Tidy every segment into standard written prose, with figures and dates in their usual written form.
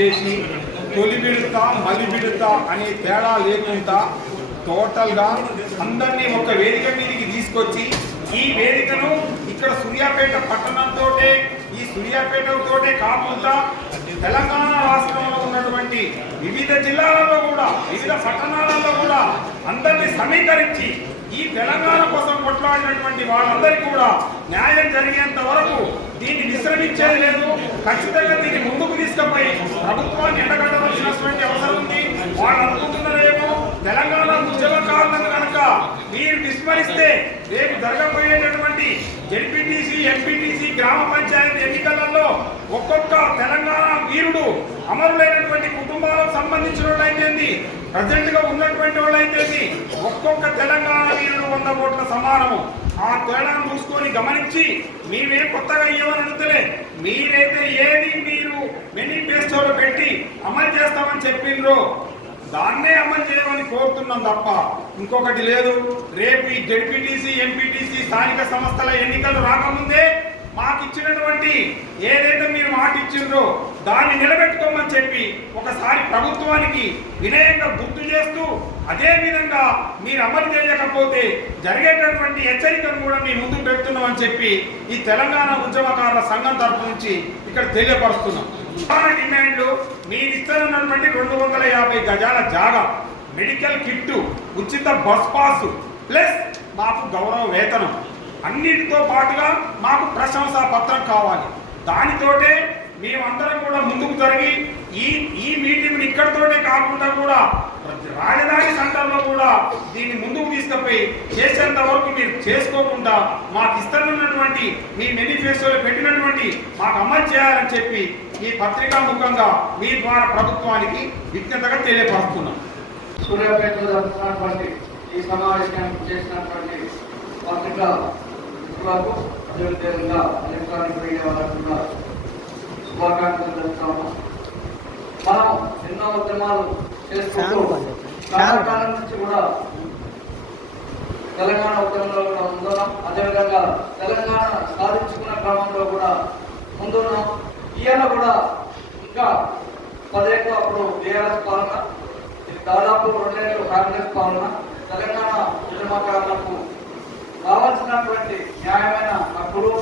చేసి తొలి విడత మలి విడత అనే తేడా లేకుండా టోటల్గా అందరినీ ఒక వేదిక మీదకి తీసుకొచ్చి ఈ వేదికను ఇక్కడ సూర్యాపేట పట్టణంతో ఈ సూర్యాపేటతోటే కాకుండా తెలంగాణ రాష్ట్రంలో ఉన్నటువంటి వివిధ జిల్లాలలో కూడా వివిధ పట్టణాలలో కూడా అందరినీ సమీకరించి ఈ తెలంగాణ కోసం కొట్లాడినటువంటి వాళ్ళందరికీ కూడా న్యాయం జరిగేంత వరకు దీన్ని విశ్రమించేది లేదు. ఖచ్చితంగా దీన్ని ముందుకు తీసుకుపోయి ప్రభుత్వాన్ని ఎండగట్టవలసినటువంటి అవసరం ఉంది. వాళ్ళు అనుకుంటున్నారేమో తెలంగాణ ఉద్యమకారులను కనుక మీరు విస్మరిస్తే రేపు జరగబోయేటటువంటి జెడ్పీటీసీ ఎంపీటీసీ గ్రామ పంచాయతీ ఎన్నికలలో ఒక్కొక్క తెలంగాణ వీరుడు అమరులైనటువంటి కుటుంబాలకు సంబంధించిన వాళ్ళైతేంది, ప్రజెంట్ గా ఉన్నటువంటి వాళ్ళైతేంది, ఒక్కొక్క తెలంగాణ వీరుడు 100 కోట్ల సమానము. ఆ తేడాను చూసుకొని గమనించి మేమేం కొత్తగా ఇవ్వమని అడుగుతలే, మీరైతే ఏది మీరు మేనిఫెస్టోలో పెట్టి అమలు చేస్తామని చెప్పిండ్రో దాన్నే అమలు చేయమని కోరుతున్నాం తప్ప ఇంకొకటి లేదు. రేపు ఈ జెడ్పీటీసీ ఎంపీటీసీ స్థానిక సంస్థల ఎన్నికలు రాకముందే మాకు ఇచ్చినటువంటి ఏదైతే మీరు మాట ఇచ్చిండ్రో దాన్ని నిలబెట్టుకోమని చెప్పి ఒకసారి ప్రభుత్వానికి వినయంగా గుర్తు చేస్తూ, అదే విధంగా మీరు అమలు చేయకపోతే జరిగేటటువంటి హెచ్చరికను కూడా మీ ముందుకు పెడుతున్నామని చెప్పి ఈ తెలంగాణ ఉద్యమకారుల సంఘం తరఫు నుంచి ఇక్కడ తెలియపరుస్తున్నాం. డిమాండ్లు మీరు ఇస్తున్నటువంటి 250 గజాల జాగా, మెడికల్ కిట్టు, ఉచిత బస్ పాసు ప్లస్ మాకు గౌరవ వేతనం, అన్నిటితో పాటుగా మాకు ప్రశంసా పత్రం కావాలి. దానితోటే మేమందరం కూడా ముందుకు జరిగి ఈ మీటింగ్ ఇక్కడితోనే కాకుండా కూడా రాజధాని సెంటర్లో కూడా దీన్ని ముందుకు తీసుకుపోయి చేసేంత వరకు మీరు చేసుకోకుండా మాకు ఇస్తున్నటువంటి మీ మేనిఫెస్టోలో పెట్టినటువంటి మాకు అమలు చేయాలని చెప్పి ఈ పత్రికా ముఖంగా మీ ద్వారా ప్రభుత్వానికి విజ్ఞతగా తెలియపరుస్తున్నాం. సూర్యాపేటలో జరుగుతున్నటువంటి ఈ సమావేశానికి చేసినటువంటి పత్రికా మిత్రులకు అదేవిధంగా ఎలక్ట్రానిక్ మీడియా వాళ్ళకు కూడా శుభాకాంక్షలు తెలుపుతాము. మనం ఎన్నో ఉద్యమాలు చేసుకుంటూ చాలా కాలం నుంచి కూడా తెలంగాణ ఉద్యమంలో కూడా ముందున్నాం. అదేవిధంగా తెలంగాణ సాధించుకున్న క్రమంలో కూడా ముందున్నాం. ఇవాళ కూడా ఇంకా 10 ఏళ్ళు అప్పుడు టీఆర్ఎస్ పాలన, దాదాపు 2 ఏళ్ళు కాంగ్రెస్ పాలన. తెలంగాణ ఉద్యమకారులకు కావాల్సినటువంటి న్యాయమైన హక్కులు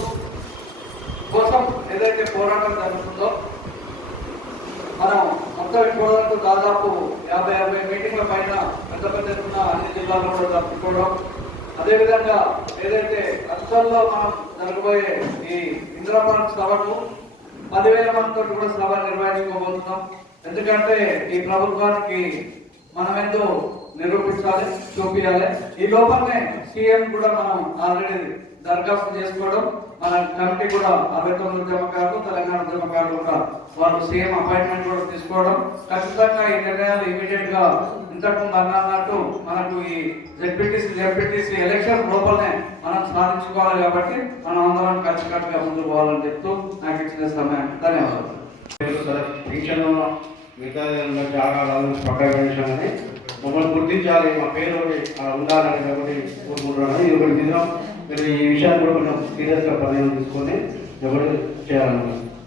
కోసం ఏదైతే పోరాటం జరుగుతుందో మనం మొత్తం ఇప్పటివరకు దాదాపు 50 మీటింగ్ల పైన పెద్ద ఎత్తున అన్ని జిల్లాల్లో కూడా జరుపుకోవడం, అదేవిధంగా ఏదైతే రాష్ట్రాల్లో మనం జరగబోయే ఈ ఇంద్రపార్క్ సభకు 10,000 మందితో కూడా సభ నిర్వహించుకోబోతున్నాం. ఎందుకంటే ఈ ప్రభుత్వానికి మనం ఎంతో నిరూపించాలి, చూపించాలి. ఈ లోపలనే సీఎం కూడా మనం ఆల్రెడీ దరఖాస్తు చేసుకోవడం, మన కమిటీ కూడా 69 ఉద్యమకారులు, తెలంగాణ ఉద్యమకారులు కూడా వాళ్ళు సీఎం అపాయింట్మెంట్ కూడా తీసుకోవడం. ఖచ్చితంగా ఈ నిర్ణయాలు ఇమీడియట్ గా ఇంతకుముందు అన్నట్టు మనకు ఈ జెడ్పీటీసీ ఎలక్షన్ లోపలనే మనం సాధించుకోవాలి. కాబట్టి మనం అందరం కలిసికట్టుగా ముందుకు పోవాలని చెప్తూ నాకు ఇచ్చిన సమయం ధన్యవాదాలు. మిగతా జాగాలను పక్కని మమ్మల్ని గుర్తించాలి, మా పేరు ఉండాలని కాబట్టి కోరుకుంటున్నాను. ఇది ఒకటి దినం మీరు ఈ విషయాన్ని కూడా కొంచెం సీరియస్గా పరిణామం తీసుకొని ఎవరు చేయాలనుకుంటున్నాను.